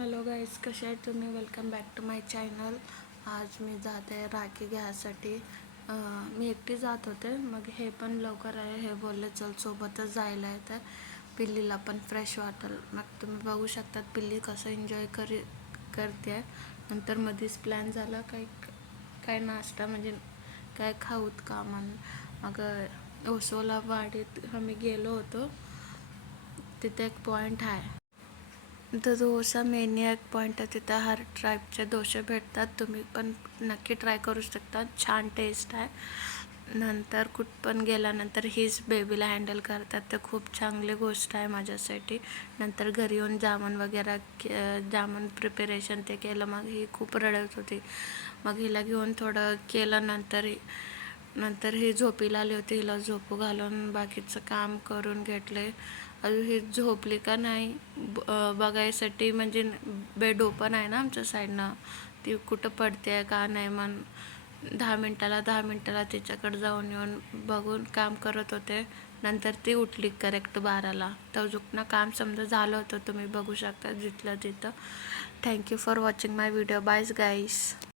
Hello guys, कसे आहे तुम्ही? Welcome back to my channel. आज मी जाते राखी घ्यायसाठी. मी एकटी जात होते, मग हे पण लवकर आहे. हे बोलले चल सोबतच जायला आहे, तर पिल्लीला पण फ्रेश वाटेल. मग तुम्ही बघू शकतात पिल्ली कसं एन्जॉय करते. नंतर मध्येच प्लॅन झाला काय नाश्ता म्हणजे काय खाऊत का म्हणून. मग ओसोला वाडीत आम्ही गेलो होतो. तिथे एक पॉईंट आहे, तर डोसा मेनिया एक पॉईंट आहे. तिथं हर टाईपचे डोसे भेटतात. तुम्ही पण नक्की ट्राय करू शकता. छान टेस्ट आहे. नंतर पण गेल्यानंतर हीच बेबीला हँडल करतात, तर खूप चांगली गोष्ट आहे माझ्यासाठी. नंतर घरी येऊन जामून प्रिपरेशन ते केलं. मग ही खूप रडत होती. मग हिला घेऊन थोडं केलं. नंतर ही झोपीला आली होती. हिला झोपू घालून बाकीचं काम करून घेतले. अजून ही झोपली का नाही बघायसाठी, म्हणजे बेड ओपन आहे ना आमच्या साईडनं, ती कुठं पडते का नाही. मग 10 मिनटाला तिच्याकडे जाऊन येऊन बघून काम करत होते. नंतर ती उठली करेक्ट 12ला. तर झुकणं काम समजा झालं होतं. तुम्ही बघू शकता जिथलं तिथं. Thank you for watching my video. Bye guys.